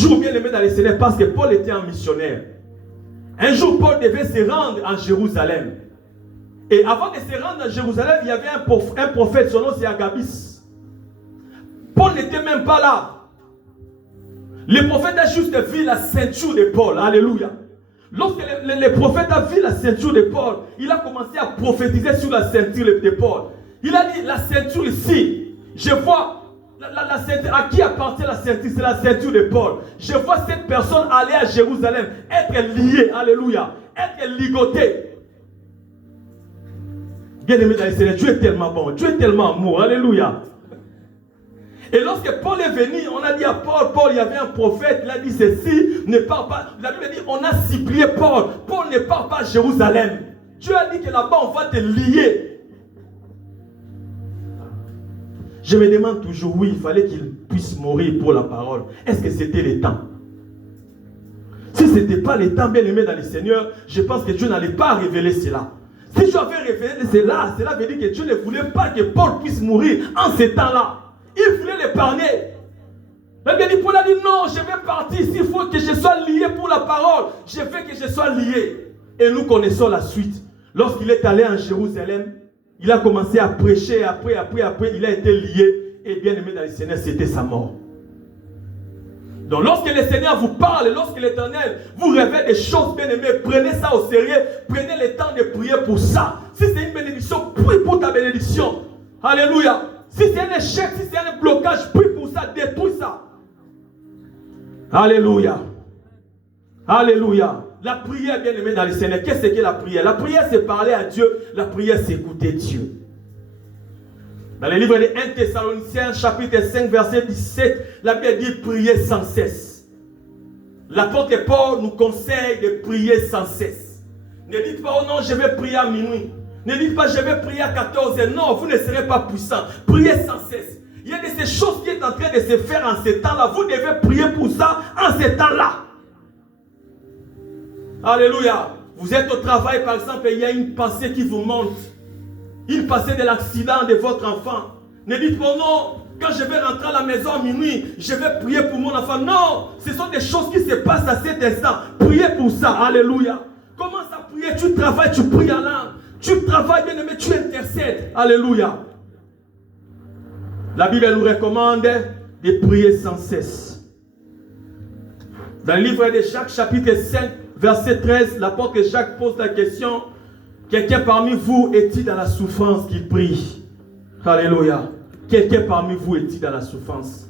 jour, bien aimé dans le Seigneur, parce que Paul était un missionnaire. Un jour, Paul devait se rendre à Jérusalem. Et avant de se rendre à Jérusalem, il y avait un prophète, son nom c'est Agabus. Paul n'était même pas là. Le prophète a juste vu la ceinture de Paul. Alléluia. Lorsque le prophète a vu la ceinture de Paul, il a commencé à prophétiser sur la ceinture de Paul. Il a dit, la ceinture ici, je vois la ceinture, à qui appartient la ceinture? C'est la ceinture de Paul. Je vois cette personne aller à Jérusalem, être liée, alléluia, être ligotée. Bien-aimé dans le Seigneur, Dieu est tellement bon, Dieu est tellement amour, alléluia. Et lorsque Paul est venu, on a dit à Paul, il y avait un prophète, il a dit ceci, ne part pas. La Bible dit, on a supplié Paul, ne part pas à Jérusalem. Dieu a dit que là-bas, on va te lier. Je me demande toujours, oui, il fallait qu'il puisse mourir pour la parole. Est-ce que c'était le temps? Si ce n'était pas le temps, bien aimé dans le Seigneur, je pense que Dieu n'allait pas révéler cela. Si Dieu avait révélé cela veut dire que Dieu ne voulait pas que Paul puisse mourir en ce temps-là. Il voulait l'épargner. La Bible dit, Paul a dit, non, je vais partir. S'il faut que je sois lié pour la parole, je veux que je sois lié. Et nous connaissons la suite. Lorsqu'il est allé en Jérusalem, il a commencé à prêcher. Après, il a été lié. Et bien aimé dans le Seigneur, c'était sa mort. Donc lorsque le Seigneur vous parle, lorsque l'Éternel vous révèle des choses bien aimées, prenez ça au sérieux. Prenez le temps de prier pour ça. Si c'est une bénédiction, prie pour ta bénédiction. Alléluia. Si c'est un échec, si c'est un blocage, prie pour ça, détruis ça. Alléluia. Alléluia. La prière, bien aimée dans le Seigneur, qu'est-ce que la prière? La prière, c'est parler à Dieu. La prière, c'est écouter Dieu. Dans le livre de 1 Thessaloniciens, chapitre 5, verset 17, la Bible dit prier sans cesse. L'apôtre Paul nous conseille de prier sans cesse. Ne dites pas, oh non, je vais prier à minuit. Ne dites pas, je vais prier à 14h. Non, vous ne serez pas puissant. Priez sans cesse. Il y a de ces choses qui sont en train de se faire en ce temps-là. Vous devez prier pour ça en ce temps-là. Alléluia. Vous êtes au travail, par exemple, et il y a une pensée qui vous monte. Une pensée de l'accident de votre enfant. Ne dites pas, non, quand je vais rentrer à la maison à minuit, je vais prier pour mon enfant. Non, ce sont des choses qui se passent à cet instant. Priez pour ça. Alléluia. Commence à prier, tu travailles, tu pries en langue. Tu travailles, bien aimé, tu intercèdes. Alléluia. La Bible nous recommande de prier sans cesse. Dans le livre de Jacques, chapitre 5, verset 13, l'apôtre Jacques pose la question, quelqu'un parmi vous est-il dans la souffrance qu'il prie? Alléluia. Quelqu'un parmi vous est-il dans la souffrance?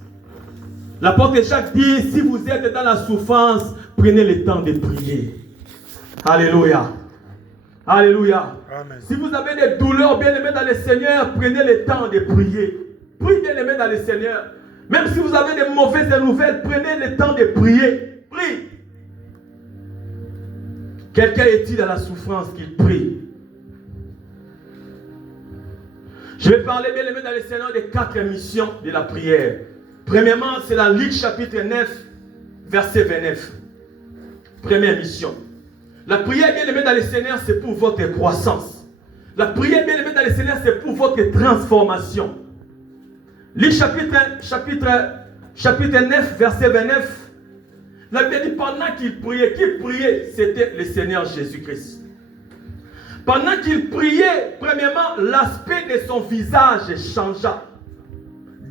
L'apôtre Jacques dit, si vous êtes dans la souffrance, prenez le temps de prier. Alléluia. Alléluia. Amen. Si vous avez des douleurs, bien aimés dans le Seigneur, prenez le temps de prier. Priez, bien aimés dans le Seigneur. Même si vous avez des mauvaises nouvelles, prenez le temps de prier. Prie. Quelqu'un est-il dans la souffrance qu'il prie? Je vais parler, bien aimés dans le Seigneur, des 4 missions de la prière. Premièrement, c'est la Luc chapitre 9, verset 29. Première mission. La prière, bien aimée dans le Seigneur, c'est pour votre croissance. La prière, bien aimée dans le Seigneur, c'est pour votre transformation. Luc chapitre 9, verset 29. La Bible dit, pendant qu'il priait, c'était le Seigneur Jésus-Christ. Pendant qu'il priait, premièrement, l'aspect de son visage changea.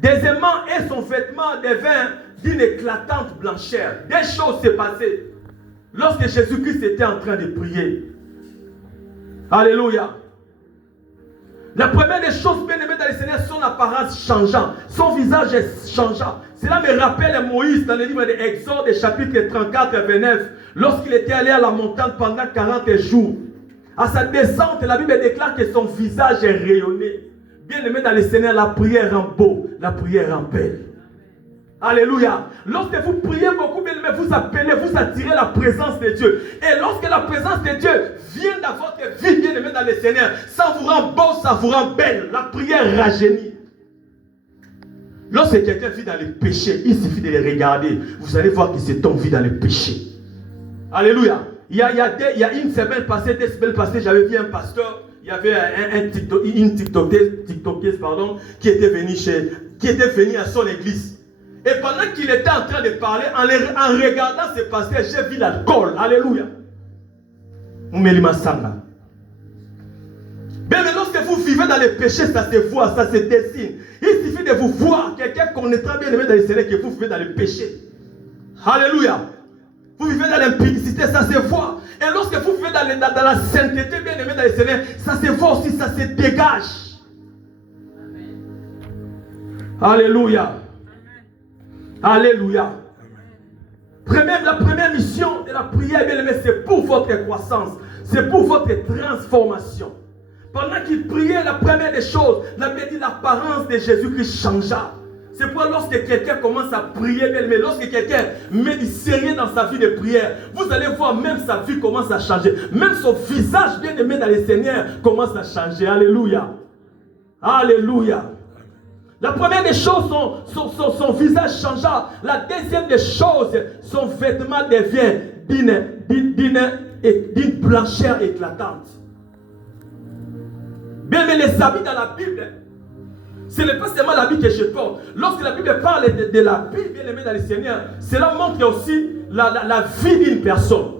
Deuxièmement, et son vêtement devint d'une éclatante blancheur. Des choses s'est passées. Lorsque Jésus-Christ était en train de prier. Alléluia. La première des choses bien aimées dans le Seigneur, son apparence changeant, son visage changeant. Cela me rappelle Moïse dans le livre de Exode, chapitre 34 et 29, lorsqu'il était allé à la montagne pendant 40 jours. À sa descente, la Bible déclare que son visage est rayonné. Bien aimé dans le Seigneur, la prière rend beau, la prière rend belle. Alléluia. Lorsque vous priez beaucoup, bien aimé, vous appelez, vous attirez la présence de Dieu. Et lorsque la présence de Dieu vient dans votre vie, bien aimé dans le Seigneur, ça vous rend beau, ça vous rend belle. La prière rajeunit. Lorsque quelqu'un vit dans le péché, il suffit de le regarder. Vous allez voir qu'il se tombe vit dans le péché. Alléluia. Il y a une semaine passée, 2 semaines passées, j'avais vu un pasteur. Il y avait une TikTokeuse, qui était venue à son église. Et pendant qu'il était en train de parler, en regardant ce passage, j'ai vu l'alcool. Alléluia. Moumelima Sanga. Mais lorsque vous vivez dans les péchés, ça se voit, ça se dessine. Il suffit de vous voir. Quelqu'un connaîtra bien aimé dans le Seigneur que vous vivez dans les péchés. Alléluia. Vous vivez dans l'impudicité, ça se voit. Et lorsque vous vivez dans la sainteté, bien aimé dans le Seigneur, ça se voit aussi, ça se dégage. Alléluia. Alléluia. La première mission de la prière, bien aimé, c'est pour votre croissance. C'est pour votre transformation. Pendant qu'il priait, la première des choses, la Bible dit l'apparence de Jésus-Christ changea. C'est pourquoi lorsque quelqu'un commence à prier, bien aimé, lorsque quelqu'un met du sérieux dans sa vie de prière, vous allez voir même sa vie commence à changer. Même son visage, bien aimé dans le Seigneur, commence à changer. Alléluia. Alléluia. La première des choses, son visage changea. La deuxième des choses, son vêtement devient d'une blancheur éclatante. Bien, mais les habits dans la Bible, ce n'est pas seulement l'habit que je porte. Lorsque la Bible parle de l'habit, bien aimé dans le Seigneur, cela montre aussi la vie d'une personne.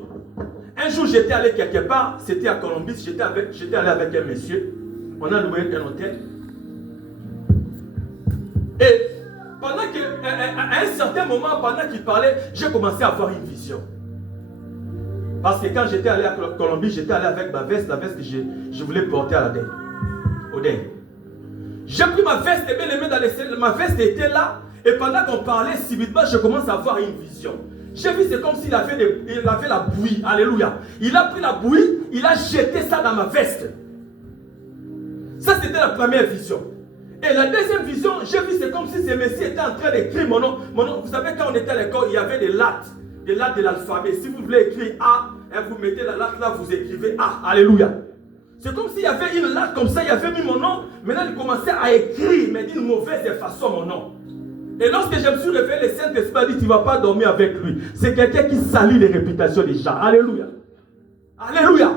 Un jour, j'étais allé quelque part, c'était à Colombie, j'étais allé avec un monsieur. On a loué un hôtel. Et pendant à un certain moment, pendant qu'il parlait, j'ai commencé à avoir une vision. Parce que quand j'étais allé à Colombie, j'étais allé avec ma veste, la veste que je voulais porter à la deuil. Au deuil. J'ai pris ma veste et bien aimé dans les scènes. Ma veste était là. Et pendant qu'on parlait, subitement, je commence à avoir une vision. J'ai vu, c'est comme s'il avait la bouillie. Alléluia. Il a pris la bouillie, il a jeté ça dans ma veste. Ça, c'était la première vision. Et la deuxième vision, j'ai vu, c'est comme si ce monsieur était en train d'écrire mon nom. Vous savez, quand on était à l'école, il y avait des lattes de l'alphabet. Si vous voulez écrire A, vous mettez la latte là, vous écrivez A. Alléluia. C'est comme s'il y avait une latte comme ça, il avait mis mon nom. Maintenant, il commençait à écrire, mais d'une mauvaise façon, mon nom. Et lorsque je me suis réveillé, le Saint-Esprit a dit, tu ne vas pas dormir avec lui. C'est quelqu'un qui salit les réputations des gens. Alléluia. Alléluia.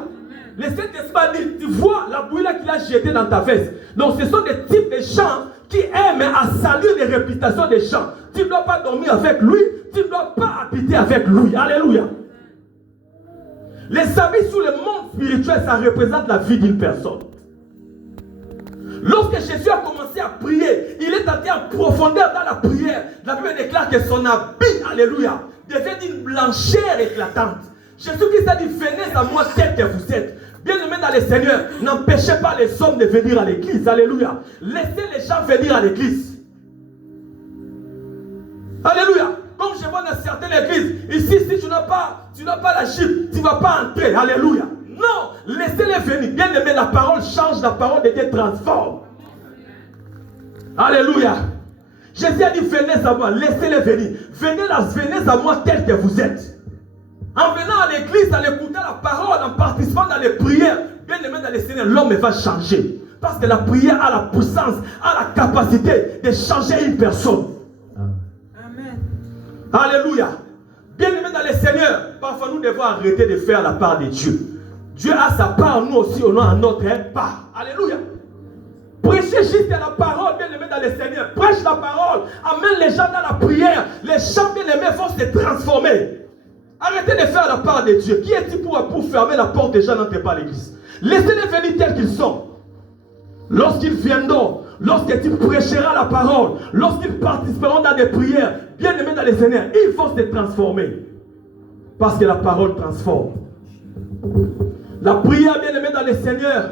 Le Saint-Esprit a dit, tu vois la bouille là qu'il a jetée dans ta veste. Donc, ce sont des types de gens qui aiment à salir les réputations des gens. Tu ne dois pas dormir avec lui, tu ne dois pas habiter avec lui. Alléluia. Les habits sur le monde spirituel, ça représente la vie d'une personne. Lorsque Jésus a commencé à prier, il est entré en profondeur dans la prière. La Bible déclare que son habit, alléluia, devient d'une blancheur éclatante. Jésus-Christ a dit, venez à moi tel que vous êtes. Bien-aimés dans le Seigneur, n'empêchez pas les hommes de venir à l'église. Alléluia. Laissez les gens venir à l'église. Alléluia. Comme je vois dans certaines églises, ici, si tu n'as pas la chipe, tu ne vas pas entrer. Alléluia. Non, laissez-les venir. Bien aimé, la parole change, la parole de Dieu transforme. Alléluia. Jésus a dit, venez à moi, laissez-les venir. Venez à moi tel que vous êtes. En venant à l'église, en écoutant la parole, en participant dans les prières, bien aimé dans le Seigneur, l'homme va changer. Parce que la prière a la puissance, a la capacité de changer une personne. Alléluia. Bien-aimés dans le Seigneur, parfois nous devons arrêter de faire la part de Dieu. Dieu a sa part, nous aussi, on a notre part. Alléluia. Prêchez juste la parole, bien-aimés dans le Seigneur. Prêche la parole. Amène les gens dans la prière. Les gens, bien-aimés, vont se transformer. Arrêtez de faire la part de Dieu. Qui est-il pour fermer la porte des gens n'entrent pas à l'église? Laissez-les venir tels qu'ils sont. Lorsqu'ils viendront, lorsque tu prêcheras la parole, lorsqu'ils participeront dans des prières, bien aimés dans les Seigneur, ils vont se transformer. Parce que la parole transforme. La prière, bien aimée dans le Seigneur,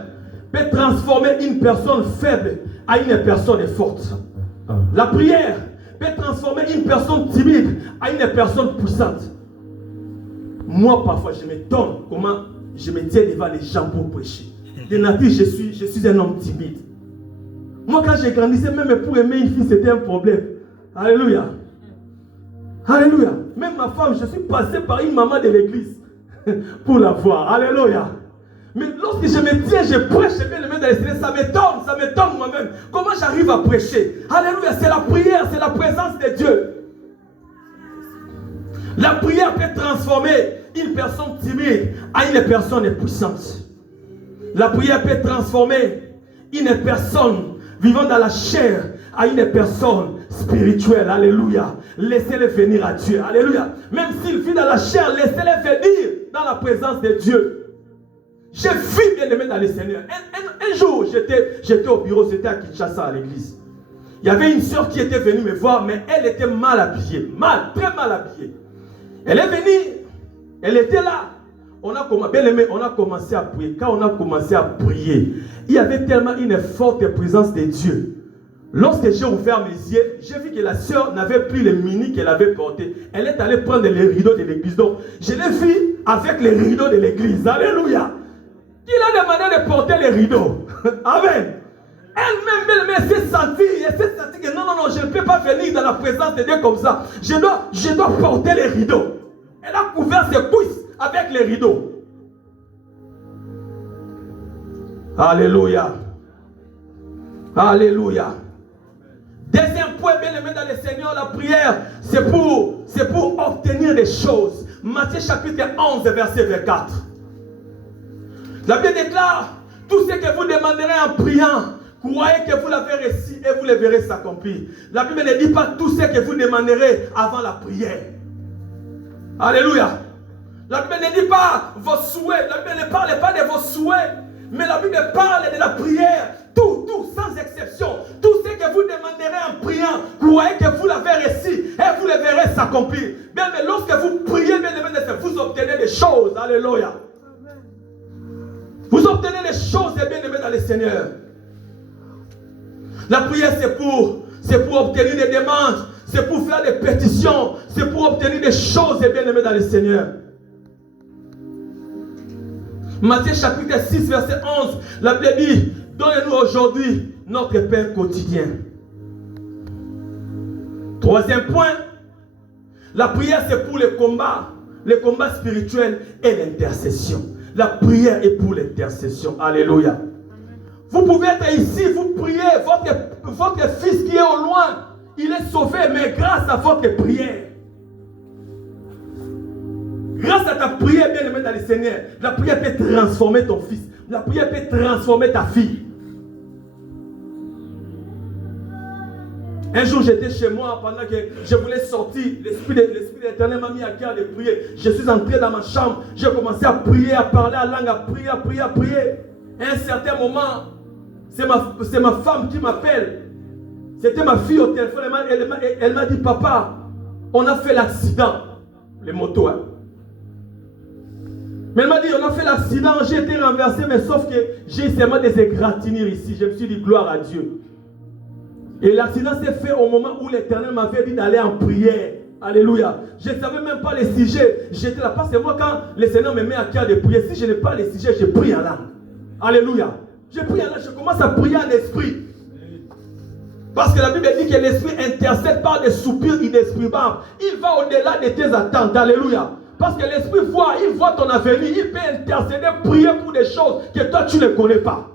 peut transformer une personne faible à une personne forte. La prière peut transformer une personne timide à une personne puissante. Moi, parfois, je m'étonne comment je me tiens devant les gens pour prêcher. De nature, je suis un homme timide. Moi, quand j'ai grandi, même pour aimer une fille, c'était un problème. Alléluia. Alléluia. Même ma femme, je suis passé par une maman de l'église pour la voir. Alléluia. Mais lorsque je me tiens, je prêche, bien aimé dans les Seigneur, ça m'étonne moi-même. Comment j'arrive à prêcher? Alléluia. C'est la prière, c'est la présence de Dieu. La prière peut transformer une personne timide à une personne puissante. La prière peut transformer une personne vivant dans la chair à une personne spirituels. Alléluia. Laissez-les venir à Dieu. Alléluia. Même s'ils vivent dans la chair, laissez-les venir dans la présence de Dieu. J'ai vu, bien aimé dans le Seigneur. Un jour, j'étais au bureau, c'était à Kinshasa, à l'église. Il y avait une soeur qui était venue me voir, mais elle était mal habillée. Très mal habillée. Elle est venue, elle était là. Bien aimé, on a commencé à prier. Quand on a commencé à prier, il y avait tellement une forte présence de Dieu. Lorsque j'ai ouvert mes yeux, j'ai vu que la sœur n'avait plus les mini qu'elle avait portés. Elle est allée prendre les rideaux de l'église. Donc, je l'ai vue avec les rideaux de l'église. Alléluia. Il a demandé de porter les rideaux. Amen. Elle-même, elle s'est sentie que non, je ne peux pas venir dans la présence de Dieu comme ça. Je dois porter les rideaux. Elle a couvert ses cuisses avec les rideaux. Alléluia. Alléluia. Deuxième point, bien aimé dans le Seigneur, la prière, c'est pour obtenir des choses. Matthieu chapitre 11, verset 24. La Bible déclare, tout ce que vous demanderez en priant, croyez que vous l'avez reçu et vous le verrez s'accomplir. La Bible ne dit pas tout ce que vous demanderez avant la prière. Alléluia. La Bible ne dit pas vos souhaits. La Bible ne parle pas de vos souhaits. Mais la Bible parle de la prière. Tout, sans exception. Tout ce que vous demanderez en priant, croyez que vous l'avez reçu et vous le verrez s'accomplir. Bien, mais lorsque vous priez, bien, vous obtenez des choses. Alléluia. Vous obtenez des choses, bien aimés dans le Seigneur. La prière, c'est pour obtenir des demandes, c'est pour faire des pétitions, c'est pour obtenir des choses, bien aimés dans le Seigneur. Matthieu chapitre 6, verset 11, la Bible dit, donnez-nous aujourd'hui notre pain quotidien. Troisième point, la prière, c'est pour le combat spirituel et l'intercession. La prière est pour l'intercession. Alléluia. Vous pouvez être ici, vous priez, votre fils qui est au loin, il est sauvé, mais grâce à votre prière. Grâce à ta prière, bien aimé dans le Seigneur, la prière peut transformer ton fils. La prière peut transformer ta fille. Un jour, j'étais chez moi pendant que je voulais sortir. L'Esprit de l'Éternel m'a mis à cœur de prier. Je suis entré dans ma chambre. J'ai commencé à prier, à parler à langue, à prier. À un certain moment, c'est ma femme qui m'appelle. C'était ma fille au téléphone. Elle m'a dit, papa, on a fait l'accident. Les motos, hein. Mais elle m'a dit, on a fait l'accident, j'ai été renversé, mais sauf que j'ai seulement des égratignures ici. Je me suis dit, gloire à Dieu. Et l'accident s'est fait au moment où l'Éternel m'avait dit d'aller en prière. Alléluia. Je ne savais même pas les sujets. J'étais là. Parce que moi, quand le Seigneur me met à cœur de prier, si je n'ai pas les sujets, je prie en langue. Alléluia. Je prie en langue. Je commence à prier en esprit. Parce que la Bible dit que l'esprit intercède par des soupirs inexprimables. Il va au-delà de tes attentes. Alléluia. Parce que l'esprit il voit ton avenir. Il peut intercéder, prier pour des choses que toi tu ne connais pas.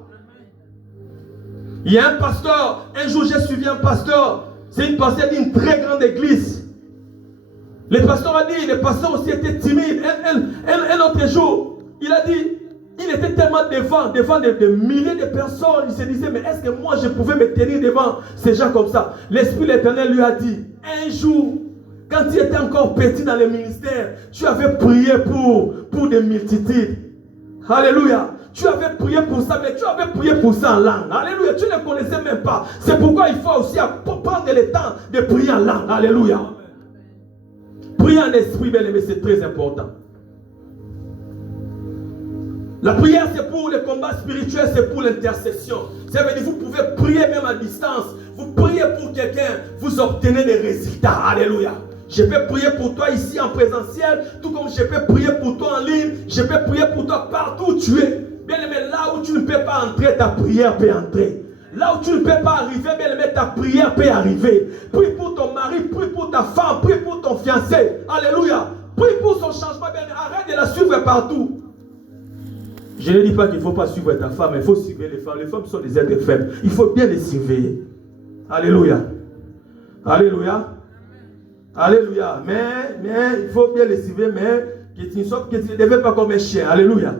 Il y a un pasteur, un jour j'ai suivi un pasteur, c'est une pasteur d'une très grande église. Le pasteur a dit, le pasteur aussi était timide. Un autre jour, il a dit, il était tellement devant de milliers de personnes, il se disait, mais est-ce que moi je pouvais me tenir devant ces gens comme ça? L'Esprit l'Éternel lui a dit, un jour, quand tu étais encore petit dans le ministère, tu avais prié pour des multitudes. Alléluia. Tu avais prié pour ça, mais tu avais prié pour ça en langue. Alléluia. Tu ne connaissais même pas. C'est pourquoi il faut aussi prendre le temps de prier en langue. Alléluia. Prier en esprit, bien aimé, c'est très important. La prière, c'est pour le combat spirituel, c'est pour l'intercession. Ça veut dire que vous pouvez prier même à distance. Vous priez pour quelqu'un, vous obtenez des résultats. Alléluia. Je peux prier pour toi ici en présentiel, tout comme je peux prier pour toi en ligne. Je peux prier pour toi partout où tu es. Bien aimé, là où tu ne peux pas entrer, ta prière peut entrer. Là où tu ne peux pas arriver, bien aimé, ta prière peut arriver. Prie pour ton mari, prie pour ta femme, prie pour ton fiancé. Alléluia. Prie pour son changement, bien aimé. Arrête de la suivre partout. Je ne dis pas qu'il ne faut pas suivre ta femme, mais il faut suivre les femmes. Les femmes sont des êtres faibles. Il faut bien les surveiller. Alléluia. Alléluia. Alléluia. Mais il faut bien les suivre, mais que tu ne deviens pas comme un chien. Alléluia.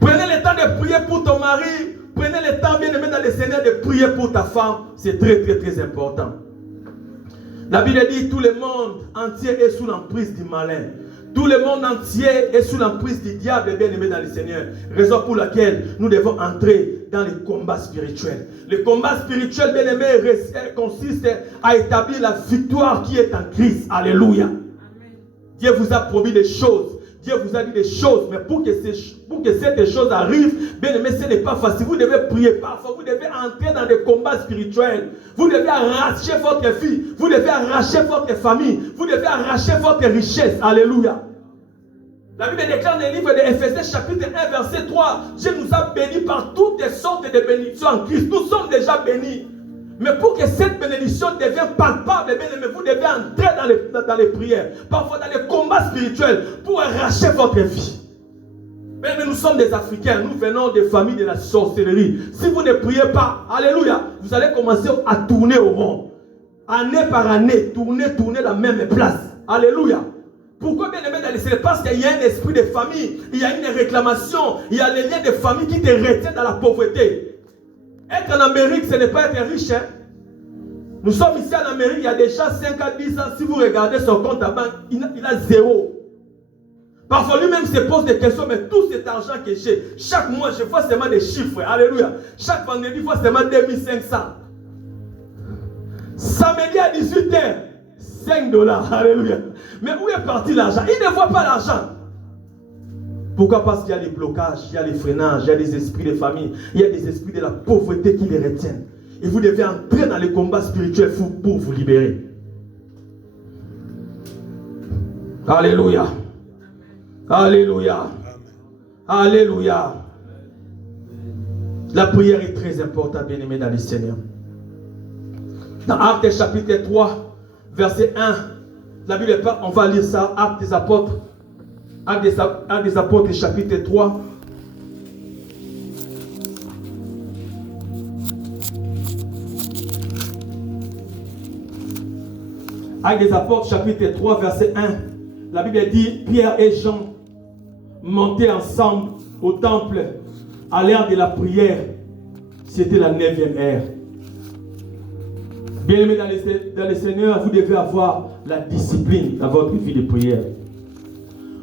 Prenez le temps de prier pour ton mari, prenez le temps, bien aimé dans le Seigneur, de prier pour ta femme. C'est très, très, très important. La Bible dit, tout le monde entier est sous l'emprise du malin. Tout le monde entier est sous l'emprise du diable, bien aimé dans le Seigneur. Raison pour laquelle nous devons entrer dans le combat spirituel. Le combat spirituel, bien aimé, consiste à établir la victoire qui est en Christ. Alléluia. Amen. Dieu vous a promis des choses. Dieu vous a dit des choses. Mais pour que cette chose arrive, bien aimé, ce n'est pas facile. Vous devez prier parfois. Vous devez entrer dans des combats spirituels. Vous devez arracher votre fille. Vous devez arracher votre famille. Vous devez arracher votre richesse. Alléluia. La Bible déclare dans le livre de Éphésiens chapitre 1 verset 3. Dieu nous a bénis par toutes sortes de bénédictions en Christ. Nous sommes déjà bénis. Mais pour que cette bénédiction devienne palpable, bien aimé, vous devez entrer dans les prières. Parfois dans les combats spirituels pour arracher votre vie. Mais nous sommes des Africains, nous venons des familles de la sorcellerie. Si vous ne priez pas, alléluia, vous allez commencer à tourner au rond. Année par année, tourner la même place. Alléluia. Pourquoi bien aimé dans les Seigneur? Parce qu'il y a un esprit de famille, il y a une réclamation, il y a les liens de famille qui te retiennent dans la pauvreté. Être en Amérique, ce n'est pas être riche. Hein? Nous sommes ici en Amérique, il y a déjà 5 à 10 ans, si vous regardez son compte à banque, il a zéro. Parfois lui-même se pose des questions, mais tout cet argent que j'ai, chaque mois je vois seulement des chiffres, alléluia. Chaque vendredi, je vois seulement 2500. Samedi à 18h, $5, alléluia. Mais où est parti l'argent? Il ne voit pas l'argent. Pourquoi? Parce qu'il y a des blocages, il y a des freinages, il y a des esprits de famille, il y a des esprits de la pauvreté qui les retiennent. Et vous devez entrer dans les combats spirituels pour vous libérer. Alléluia. Alléluia. Alléluia. La prière est très importante, bien-aimés dans le Seigneur. Dans Actes chapitre 3, verset 1, la Bible, on va lire ça, Actes des Apôtres. Actes des Apôtres, chapitre 3. Actes des Apôtres, chapitre 3, verset 1. La Bible dit, Pierre et Jean montaient ensemble au temple à l'heure de la prière. C'était la 9e heure. Bien-aimés dans le Seigneur, vous devez avoir la discipline dans votre vie de prière.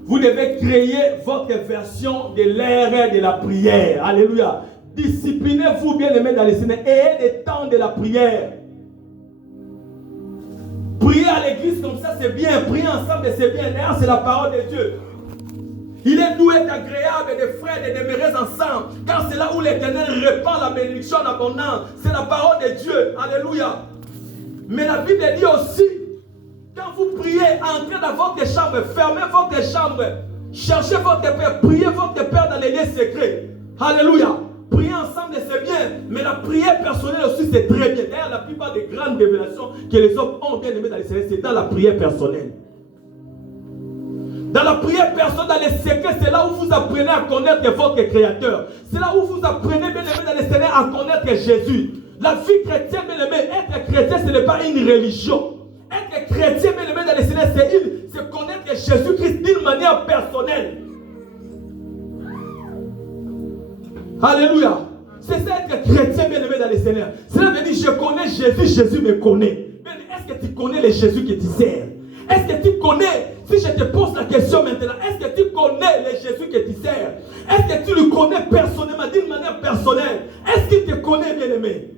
Vous devez créer votre version de l'ère de la prière. Alléluia. Disciplinez-vous, bien-aimés dans le Seigneur. Ayez des temps de la prière. Prier à l'église comme ça, c'est bien. Prier ensemble, c'est bien. D'ailleurs, c'est la parole de Dieu. Il est doux et agréable de frères et de demeurer ensemble. Car c'est là où l'Éternel répand la bénédiction en abondance. C'est la parole de Dieu. Alléluia. Mais la Bible dit aussi, quand vous priez, entrez dans votre chambre, fermez votre chambre, cherchez votre Père, priez votre Père dans les lieux secrets. Alléluia. Prier ensemble, c'est bien, mais la prière personnelle aussi, c'est très bien. D'ailleurs, la plupart des grandes révélations que les hommes ont bien aimé dans les secrets, c'est dans la prière personnelle. Dans la prière personnelle, dans les secrets, c'est là où vous apprenez à connaître votre Créateur. C'est là où vous apprenez, bien aimé dans les secrets, à connaître Jésus. La vie chrétienne, bien aimé, être chrétien, ce n'est pas une religion. Être chrétien, bien aimé dans les secrets, c'est connaître Jésus-Christ d'une manière personnelle. Alléluia. C'est ça être chrétien, bien aimé dans les Seigneurs. Cela veut dire, je connais Jésus, Jésus me connaît. Est-ce que tu connais le Jésus que tu sers? Est-ce que tu connais, si je te pose la question maintenant, est-ce que tu connais le Jésus que tu sers? Est-ce que tu le connais personnellement, d'une manière personnelle? Est-ce qu'il te connaît, bien aimé?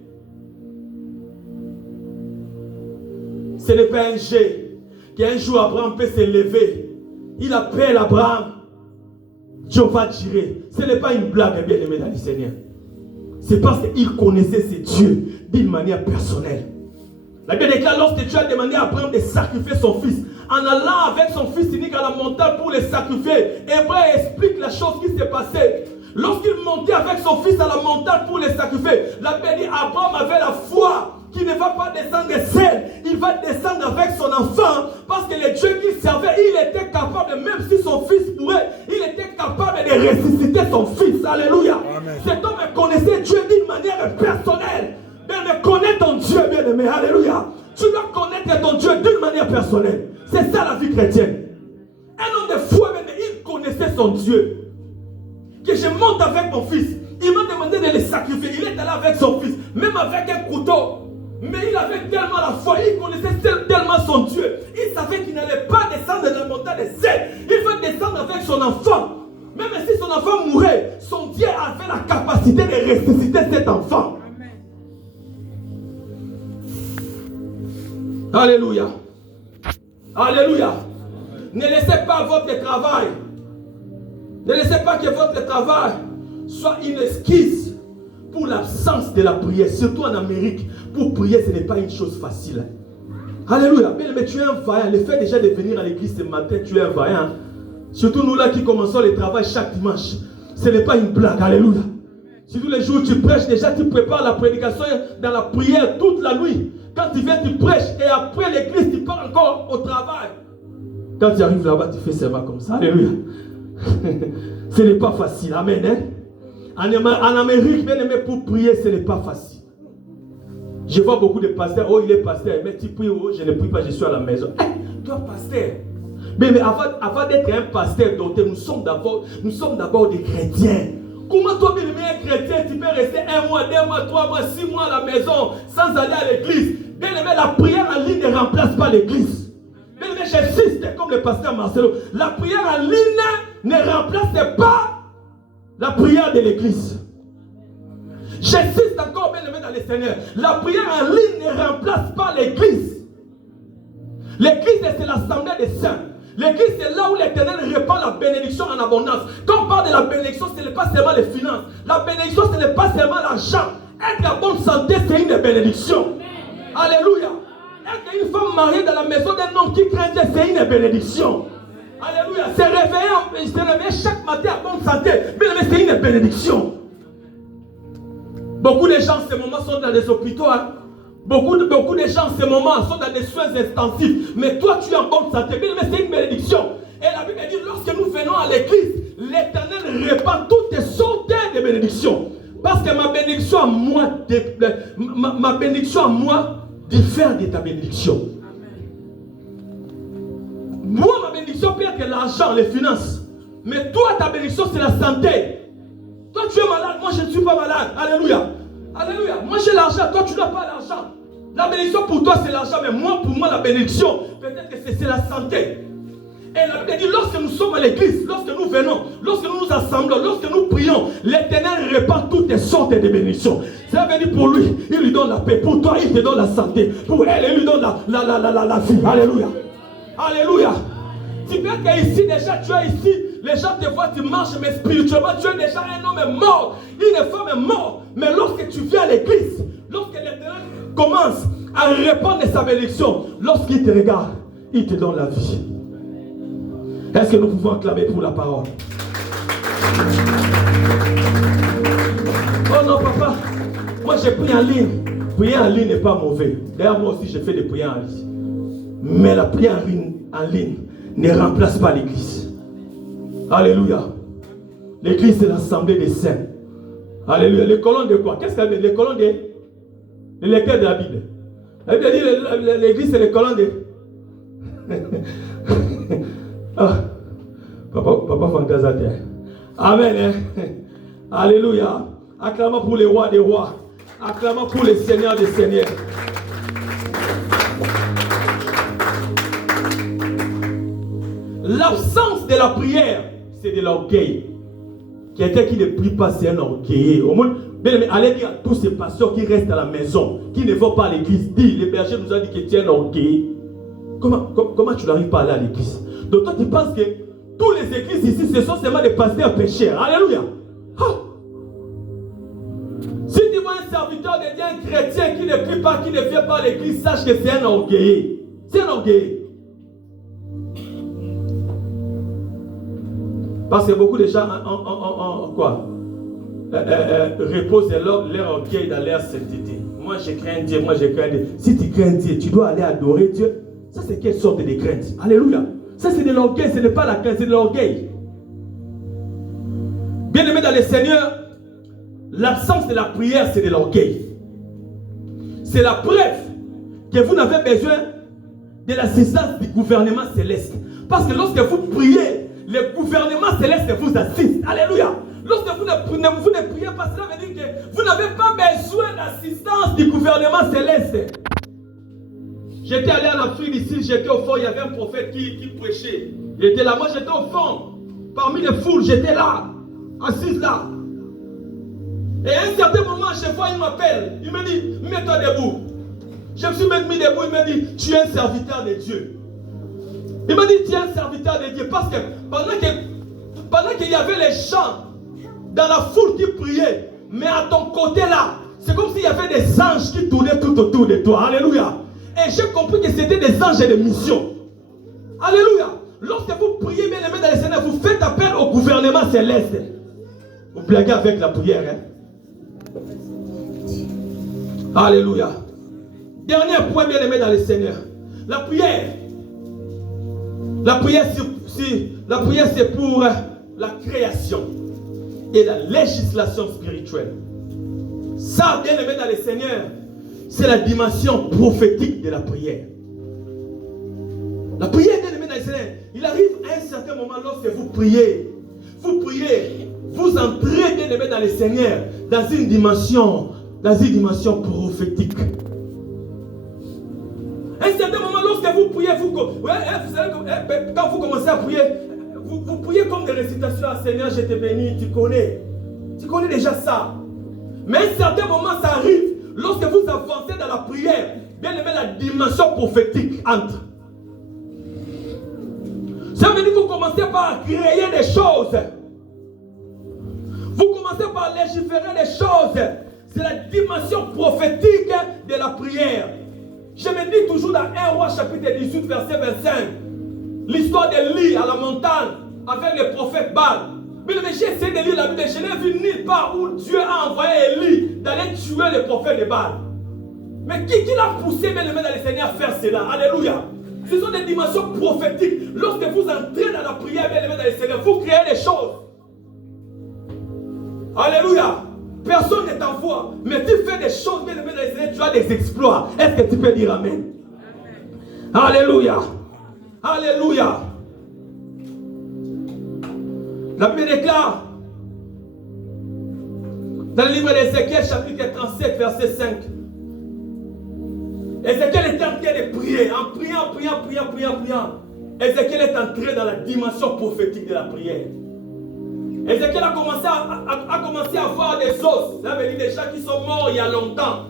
Ce n'est pas un jet qu'un jour Abraham peut se lever. Il appelle Abraham. Dieu va tirer. Ce n'est pas une blague, bien aimé dans le Seigneur. C'est parce qu'il connaissait ce Dieu d'une manière personnelle. La Bible déclare, lorsque Dieu a demandé à Abraham de sacrifier son fils, en allant avec son fils unique à la montagne pour le sacrifier, Hébreu explique la chose qui s'est passée. Lorsqu'il montait avec son fils à la montagne pour le sacrifier, la Bible dit Abraham avait la foi qui ne va pas descendre seul, il va descendre avec son enfant, parce que le Dieu qu'il servait, il était capable, même si son fils mourait, il était capable de ressusciter son fils. Alléluia. Amen. Cet homme connaissait Dieu d'une manière personnelle. Mais connais ton Dieu, bien aimé. Alléluia. Tu dois connaître ton Dieu d'une manière personnelle. C'est ça la vie chrétienne. Un homme de foi, il connaissait son Dieu. Que je monte avec mon fils. Il m'a demandé demandé de les sacrifier. Il est allé avec son fils, même avec un couteau. Mais il avait tellement la foi, il connaissait tellement son Dieu. Il savait qu'il n'allait pas descendre de la montagne des Seine. Il veut descendre avec son enfant. Même si son enfant mourait, son Dieu avait la capacité de ressusciter cet enfant. Amen. Alléluia. Alléluia. Ne laissez pas votre travail. Ne laissez pas que votre travail soit une excuse pour l'absence de la prière. Surtout en Amérique. Pour prier, ce n'est pas une chose facile. Alléluia. Mais tu es un vaillant. Le fait déjà de venir à l'église ce matin, tu es un vaillant. Surtout nous là qui commençons le travail chaque dimanche. Ce n'est pas une blague. Alléluia. Si tous les jours tu prêches, déjà tu prépares la prédication dans la prière toute la nuit. Quand tu viens, tu prêches. Et après l'église, tu pars encore au travail. Quand tu arrives là-bas, tu fais seulement comme ça. Alléluia. Ce n'est pas facile. Amen. Hein? En Amérique, bien aimé, pour prier, ce n'est pas facile. Je vois beaucoup de pasteurs. Oh, il est pasteur. Mais tu pries. Oh, je ne prie pas, je suis à la maison. Hey, toi, pasteur. Mais avant d'être un pasteur doté, nous sommes d'abord des chrétiens. Comment toi, bien aimé, un chrétien, tu peux rester 1 mois, 2 mois, 3 mois, 6 mois à la maison sans aller à l'église? Bien aimé, la prière en ligne ne remplace pas l'église. Bien aimé, j'insiste, comme le pasteur Marcelo, la prière en ligne ne remplace pas la prière de l'église. J'insiste encore, bien aimé dans le Seigneur, la prière en ligne ne remplace pas l'église. L'église, c'est l'assemblée des saints. L'église, c'est là où l'Éternel répand la bénédiction en abondance. Quand on parle de la bénédiction, ce n'est pas seulement les finances. La bénédiction, ce n'est pas seulement l'argent. Être en bonne santé, c'est une bénédiction. Alléluia. Être une femme mariée dans la maison d'un homme qui craint Dieu, c'est une bénédiction. Alléluia. Se réveiller chaque matin en bonne santé, mais c'est une bénédiction. Beaucoup de gens en ce moment sont dans des hôpitaux. Hein? Beaucoup de gens en ce moment sont dans des soins intensifs. Mais toi, tu es en bonne santé. Mais c'est une bénédiction. Et la Bible dit, lorsque nous venons à l'église, l'Éternel répand toutes les sortes de bénédictions. Parce que ma bénédiction à moi diffère de ta bénédiction. Moi, ma bénédiction peut être l'argent, les finances. Mais toi, ta bénédiction, c'est la santé. Toi, tu es malade, moi, je ne suis pas malade. Alléluia. Alléluia. Moi, j'ai l'argent, toi, tu n'as pas l'argent. La bénédiction pour toi, c'est l'argent, mais moi, pour moi, la bénédiction, peut-être que c'est la santé. Et la Bible dit, lorsque nous sommes à l'église, lorsque nous venons, lorsque nous nous assemblons, lorsque nous prions, l'Éternel répand toutes les sortes de bénédictions. Ça veut dire pour lui, il lui donne la paix. Pour toi, il te donne la santé. Pour elle, il lui donne la vie. Alléluia. Alléluia. Tu peux qu'ici, déjà, tu es ici, les gens te voient, tu marches, mais spirituellement, tu es déjà un homme mort. Une femme est morte. Mais lorsque tu viens à l'église, lorsque l'Éternel commence à répandre sa bénédiction, lorsqu'il te regarde, il te donne la vie. Est-ce que nous pouvons acclamer pour la parole? Oh non, papa, moi j'ai prié en ligne. Prier en ligne n'est pas mauvais. D'ailleurs, moi aussi, j'ai fait des prières en ligne. Mais la prière en ligne ne remplace pas l'église. Alléluia. L'église, c'est l'assemblée des saints. Alléluia. Les colonnes de quoi? Qu'est-ce qu'elle dit? Les colonnes des lecteurs de la Bible. Elle dit l'église, c'est les colonnes de... Ah, papa fantasateur. Amen. Hein? Alléluia. Acclamons pour les rois des rois. Acclamons pour les seigneurs des seigneurs. L'absence de la prière, c'est de l'orgueil. Quelqu'un qui ne prie pas, c'est un orgueilleux. Au moins, allez dire à tous ces pasteurs qui restent à la maison, qui ne vont pas à l'église. Dis, le berger nous a dit que tu es un orgueilleux. Comment tu n'arrives pas à aller à l'église? Donc toi, tu penses que tous les églises ici, ce sont seulement des pasteurs pécheurs. Alléluia. Oh. Si tu vois un serviteur de Dieu, un chrétien qui ne prie pas, qui ne vient pas à l'église, sache que c'est un orgueilleux. C'est un orgueilleux. Parce que beaucoup de gens reposent leur orgueil dans leur sainteté. Moi, je crains Dieu, moi, je crains Dieu. Si tu crains Dieu, tu dois aller adorer Dieu. Ça, c'est quelle sorte de crainte? Alléluia. Ça, c'est de l'orgueil, ce n'est pas la crainte, c'est de l'orgueil. Bien-aimés dans le Seigneur, l'absence de la prière, c'est de l'orgueil. C'est la preuve que vous n'avez besoin de l'assistance du gouvernement céleste. Parce que lorsque vous priez, le gouvernement céleste vous assiste. Alléluia. Lorsque vous ne priez pas, cela veut dire que vous n'avez pas besoin d'assistance du gouvernement céleste. J'étais allé en Afrique ici, j'étais au fond, il y avait un prophète qui prêchait. Il était là, moi j'étais au fond, parmi les foules, j'étais là, assise là. Et à un certain moment, chaque fois, il m'appelle, il me dit, mets-toi debout. Je me suis mis debout, il me dit, tu es un serviteur de Dieu. Il m'a dit, tu es un serviteur de Dieu, parce que pendant qu'il y avait les gens dans la foule qui priaient, mais à ton côté là, c'est comme s'il y avait des anges qui tournaient tout autour de toi. Alléluia. Et j'ai compris que c'était des anges de mission. Alléluia. Lorsque vous priez bien aimé dans les Seigneur, vous faites appel au gouvernement céleste. Vous blaguez avec la prière. Hein? Alléluia. Dernier point bien aimé dans les Seigneur. La prière. La prière c'est pour la création et la législation spirituelle. Ça, bien aimé dans les Seigneur, c'est la dimension prophétique de la prière. La prière, bien aimé dans les Seigneur, il arrive à un certain moment lorsque vous priez, vous entrez, bien aimé dans les Seigneur, dans une dimension prophétique. À un certain moment, lorsque vous priez, vous savez, quand vous commencez à prier, vous priez comme des récitations à Seigneur, je te bénis, tu connais déjà ça. Mais à un certain moment, ça arrive, lorsque vous avancez dans la prière, bien aimé, la dimension prophétique entre. Ça veut dire que vous commencez par créer des choses. Vous commencez par légiférer des choses. C'est la dimension prophétique de la prière. Je me dis toujours dans 1 Roi chapitre 18 verset 25. L'histoire d'Élie à la montagne avec le prophète Baal. Mais j'ai essayé de lire la Bible. Je n'ai vu nulle part où Dieu a envoyé Élie d'aller tuer le prophète de Baal. Mais qui l'a poussé bien aimé dans les Seigneurs à faire cela? Alléluia. Ce sont des dimensions prophétiques. Lorsque vous entrez dans la prière bien aimé dans les Seigneurs, vous créez des choses. Alléluia. Personne ne t'envoie, mais tu fais des choses bien aimé dans les Seigneurs, tu as des exploits. Est-ce que tu peux dire Amen? Alléluia. Alléluia. La Bible déclare dans le livre d'Ézéchiel chapitre 37 verset 5. Ézéchiel est en train de prier, en priant. Ézéchiel est entré dans la dimension prophétique de la prière. Ézéchiel a commencé à voir des os. Ça veut dire des gens qui sont morts il y a longtemps.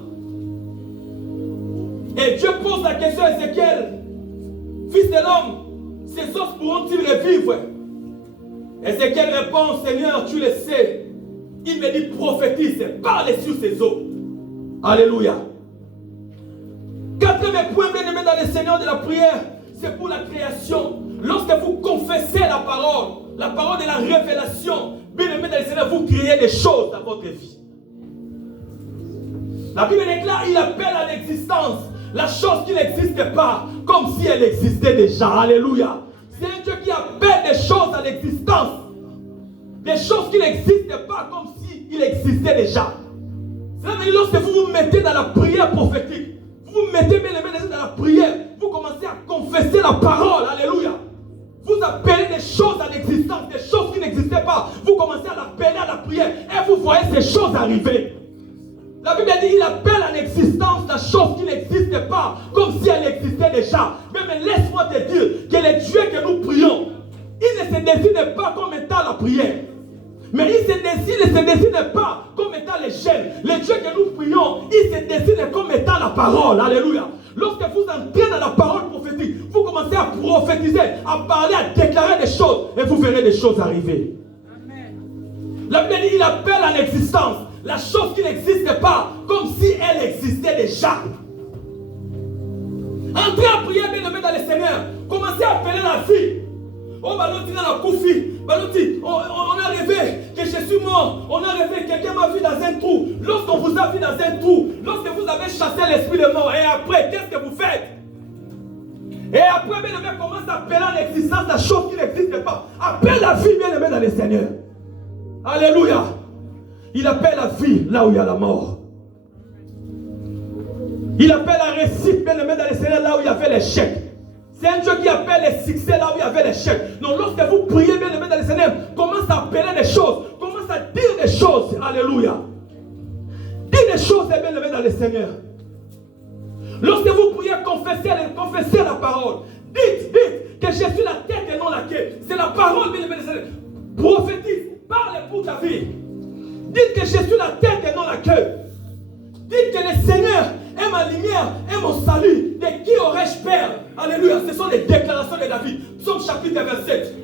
Et Dieu pose la question à Ézéchiel, fils de l'homme, ces os pourront-ils revivre? Ézéchiel répond, Seigneur, tu le sais. Il me dit, prophétise, parle sur ces os. Alléluia. Quatrième point, bien aimé dans le Seigneur de la prière, c'est pour la création. Lorsque vous confessez la parole de la révélation, bien aimé dans le Seigneur, vous créez des choses dans votre vie. La Bible déclare, il appelle à l'existence la chose qui n'existe pas, comme si elle existait déjà. Alléluia. C'est un Dieu qui appelle des choses à l'existence. Des choses qui n'existent pas, comme si il existait déjà. C'est-à-dire lorsque vous vous mettez dans la prière prophétique, vous vous mettez bien aimé dans la prière, vous commencez à confesser la parole. Alléluia. Vous appelez des choses à l'existence, des choses qui n'existaient pas. Vous commencez à l'appeler à la prière et vous voyez ces choses arriver. La Bible dit il appelle à l'existence la chose qui n'existe pas, comme si elle existait déjà. Mais laisse-moi te dire que le Dieu que nous prions, il ne se décide pas comme étant la prière. Mais il ne se décide pas comme étant les chaînes. Le Dieu que nous prions, il se décide comme étant la parole. Alléluia. Lorsque vous entrez dans la parole prophétique, vous commencez à prophétiser, à parler, à déclarer des choses, et vous verrez des choses arriver. Amen. La Bible dit il appelle à l'existence la chose qui n'existe pas, comme si elle existait déjà. Entrez à prier, bien aimé dans le Seigneur. Commencez à appeler la vie. Oh, Baloti dans la Koufi. Baloti, on a rêvé que je suis mort. On a rêvé que quelqu'un m'a vu dans un trou. Lorsqu'on vous a vu dans un trou, lorsque vous avez chassé l'esprit de mort, et après, qu'est-ce que vous faites? Et après, bien aimé, commence à appeler à l'existence la chose qui n'existe pas. Appelle la vie, bien aimé dans le Seigneur. Alléluia. Il appelle la vie là où il y a la mort. Il appelle la réussite, bien aimé dans le Seigneur, là où il y avait l'échec. C'est un Dieu qui appelle les succès là où il y avait l'échec. Donc lorsque vous priez bien aimé dans le Seigneur, commence à appeler des choses, commence à dire des le Seigneur. Lorsque vous priez, confessez la parole. Dites que je suis la tête et non la queue. C'est la parole, bien aimé le Seigneur. Prophétise, parle pour ta vie. Dites que je suis la tête et non la queue. Dites que le Seigneur est ma lumière, est mon salut. De qui aurais-je peur? Alléluia. Ce sont les déclarations de David. Psaume chapitre 27.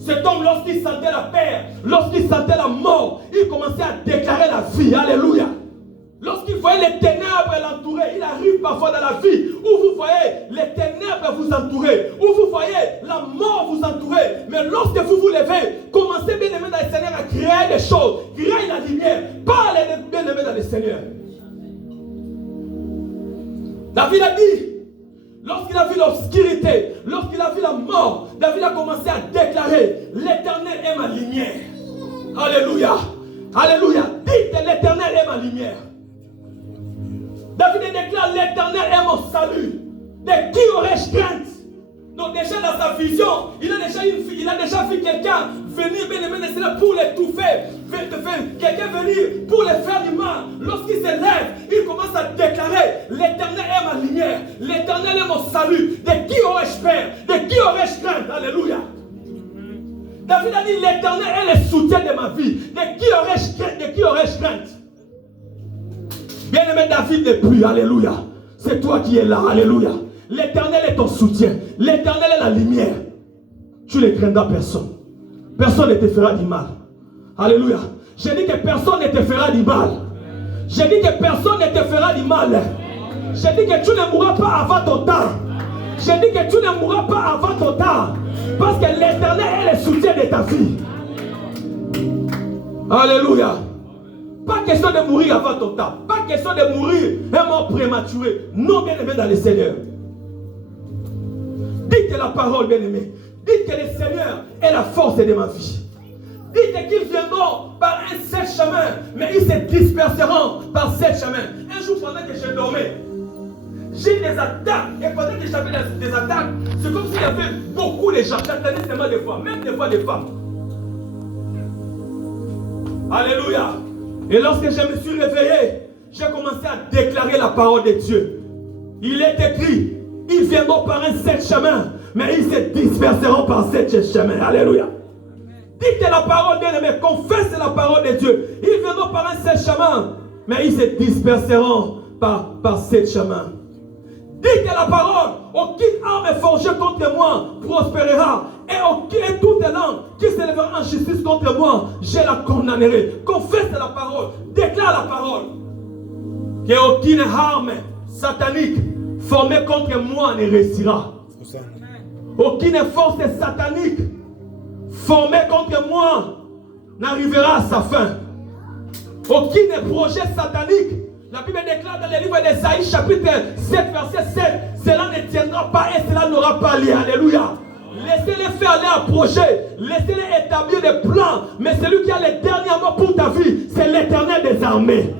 Cet homme, lorsqu'il sentait la peur, lorsqu'il sentait la mort, il commençait à déclarer la vie. Alléluia. Lorsqu'il voyait les ténèbres l'entourer, il arrive parfois dans la vie où vous voyez les ténèbres vous entourer, où vous voyez la mort vous entourer. Mais lorsque vous vous levez, commencez bien aimé dans le Seigneur à créer des choses, créer la lumière, parlez bien aimé dans le Seigneur. David a dit, lorsqu'il a vu l'obscurité, lorsqu'il a vu la mort, David a commencé à déclarer, l'Éternel est ma lumière. Alléluia. Alléluia. Dites, l'Éternel est ma lumière. David déclare, l'Éternel est mon salut. De qui aurais-je crainte? Donc déjà dans sa vision, il a déjà vu quelqu'un venir bien aimé pour l'étouffer, quelqu'un venir pour le faire du mal. Lorsqu'il se lève, il commence à déclarer, l'Éternel est ma lumière, l'Éternel est mon salut. De qui aurais-je peur? De qui aurais-je crainte? Alléluia. David a dit, l'Éternel est le soutien de ma vie. De qui aurais-je crainte? De qui aurais-je crainte? Bien-aimé David n'est plus, alléluia. C'est toi qui es là, alléluia. L'Éternel est ton soutien. L'Éternel est la lumière. Tu ne craindras personne. Personne ne te fera du mal. Alléluia. J'ai dit que personne ne te fera du mal. J'ai dit que personne ne te fera du mal. J'ai dit que tu ne mourras pas avant ton temps. J'ai dit que tu ne mourras pas avant ton temps. Parce que l'Éternel est le soutien de ta vie. Alléluia. Pas question de mourir avant ton temps. Pas question de mourir un mort prématuré. Non, bien-aimé dans le Seigneur. Dites la parole, bien-aimé. Dites que le Seigneur est la force de ma vie. Dites qu'ils viendront par un seul chemin, mais ils se disperseront par sept chemins. Un jour, pendant que je dormais, j'ai eu des attaques. Et pendant que j'avais des attaques, c'est comme s'il y avait beaucoup de gens. J'attendais seulement des fois, même des fois des femmes. Alléluia. Et lorsque je me suis réveillé, j'ai commencé à déclarer la parole de Dieu. Il est écrit, ils viendront par un seul chemin, mais ils se disperseront par sept chemins. Alléluia. Dites la parole, bien-aimé, confesse la parole de Dieu. Ils viendront par un seul chemin, mais ils se disperseront par sept chemins. Dites la parole, aucune arme forgée contre moi prospérera. Et toute langue qui s'élèvera en justice contre moi, je la condamnerai. Confesse la parole, déclare la parole. Qu'aucune arme satanique formée contre moi ne réussira. Aucune force satanique formée contre moi n'arrivera à sa fin. Aucun projet satanique. La Bible déclare dans le livre d'Ésaïe chapitre 7 verset 7, cela ne tiendra pas et cela n'aura pas lieu. Alléluia. Laissez-les faire leur projet, laissez-les établir des plans, mais celui qui a le dernier mot pour ta vie, c'est l'Éternel des armées.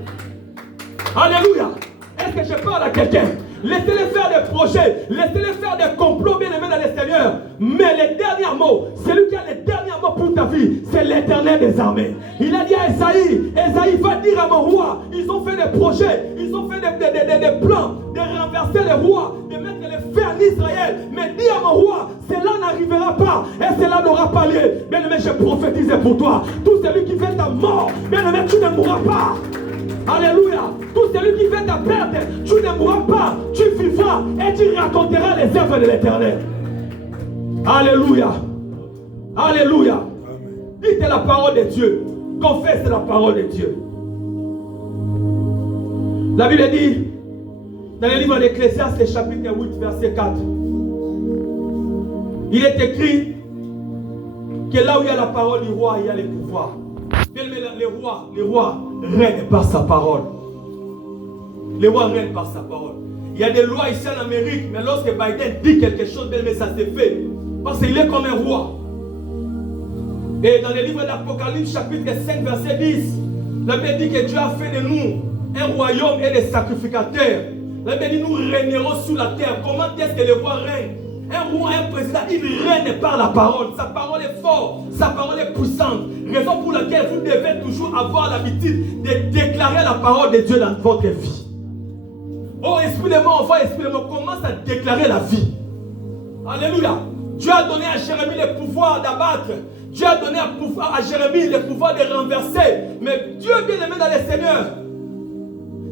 Alléluia. Est-ce que je parle à quelqu'un? Laissez-les faire des projets, laissez-les faire des complots bien aimés dans l'extérieur. Mais le dernier mot, celui qui a le dernier mot pour ta vie, c'est l'Éternel des armées. Il a dit à Esaïe, Esaïe va dire à mon roi, ils ont fait des projets, ils ont fait des plans, de renverser les rois, de mettre les feux en Israël. Mais dis à mon roi, cela n'arrivera pas et cela n'aura pas lieu. Bien aimé, je prophétise pour toi. Tout celui qui fait ta mort, bien aimé, tu ne mourras pas. Alléluia. Tout celui qui fait ta perte, tu ne mourras pas, tu vivras et tu raconteras les œuvres de l'Éternel. Alléluia. Alléluia. Dites la parole de Dieu. Confesse la parole de Dieu. La Bible dit, dans le livre d'Ecclésiaste, chapitre 8, verset 4, il est écrit que là où il y a la parole du roi, il y a le pouvoir. Les rois règnent par sa parole. Les rois règnent par sa parole. Il y a des lois ici en Amérique, mais lorsque Biden dit quelque chose, mais ça se fait. Parce qu'il est comme un roi. Et dans le livre d'Apocalypse, chapitre 5, verset 10, la Bible dit que Dieu a fait de nous un royaume et des sacrificateurs. La Bible dit nous régnerons sous la terre. Comment est-ce que les rois règnent? Un roi, un président, il règne par la parole. Sa parole est forte, sa parole est puissante. Raison pour laquelle vous devez toujours avoir l'habitude de déclarer la parole de Dieu dans votre vie. Oh, esprit de mort, enfant, esprit de mort, commence à déclarer la vie. Alléluia. Dieu a donné à Jérémie le pouvoir d'abattre. Dieu a donné à Jérémie le pouvoir de renverser. Mais Dieu, bien aimé dans le Seigneur,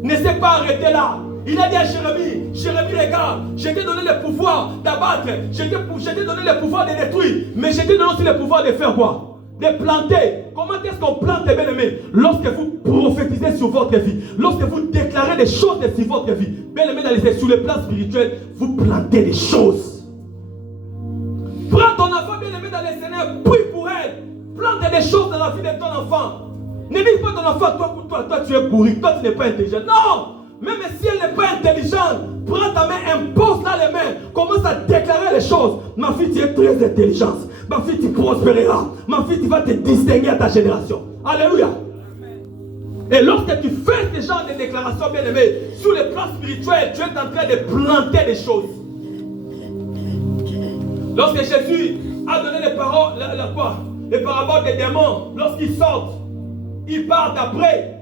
ne s'est pas arrêté là. Il a dit à Jérémie, Jérémie, regarde, je t'ai donné le pouvoir d'abattre, je t'ai donné le pouvoir de détruire, mais je t'ai donné aussi le pouvoir de faire quoi? De planter. Comment est-ce qu'on plante, bien aimé? Lorsque vous prophétisez sur votre vie, lorsque vous déclarez des choses sur votre vie, bien aimé, sur le plan spirituel, vous plantez des choses. Prends ton enfant, bien aimé dans le Seigneur, prie pour elle. Plante des choses dans la vie de ton enfant. Ne dis pas ton enfant, toi tu es pourri, toi tu n'es pas intelligent. Non! Même si elle n'est pas intelligente, prends ta main, impose-la les mains, commence à déclarer les choses. Ma fille, tu es très intelligente. Ma fille, tu prospéreras. Ma fille, tu vas te distinguer à ta génération. Alléluia. Et lorsque tu fais ce genre de déclarations, bien aimé, sur le plan spirituel, tu es en train de planter des choses. Lorsque Jésus a donné les paraboles des démons, lorsqu'ils sortent, ils partent après.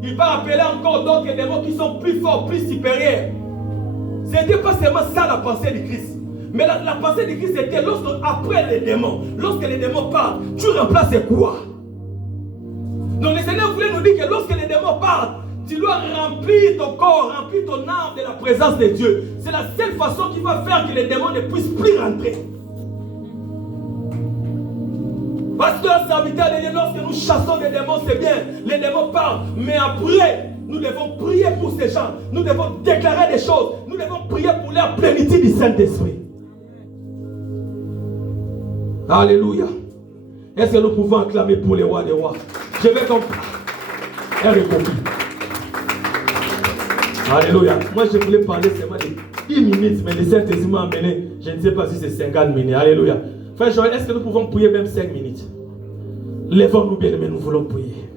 Il va appeler encore d'autres démons qui sont plus forts, plus supérieurs. Ce n'était pas seulement ça la pensée de Christ. Mais la pensée de Christ était après les démons. Lorsque les démons partent, tu remplaces quoi? Donc le Seigneur voulait nous dire que lorsque les démons partent, tu dois remplir ton corps, remplir ton âme de la présence de Dieu. C'est la seule façon qui va faire que les démons ne puissent plus rentrer. Parce que serviteur de Dieu, lorsque nous chassons des démons, c'est bien, les démons parlent. Mais après, nous devons prier pour ces gens. Nous devons déclarer des choses. Nous devons prier pour leur plénitude du Saint-Esprit. Alléluia. Est-ce que nous pouvons acclamer pour les rois des rois? Je vais comprendre. Elle répond. Alléluia. Moi, je voulais parler seulement de 10 minutes, mais le Saint-Esprit m'a amené, je ne sais pas si c'est 50 minutes. Alléluia. Frère Joël, est-ce que nous pouvons prier même 5 minutes? Lèvons-nous bien, mais nous voulons prier.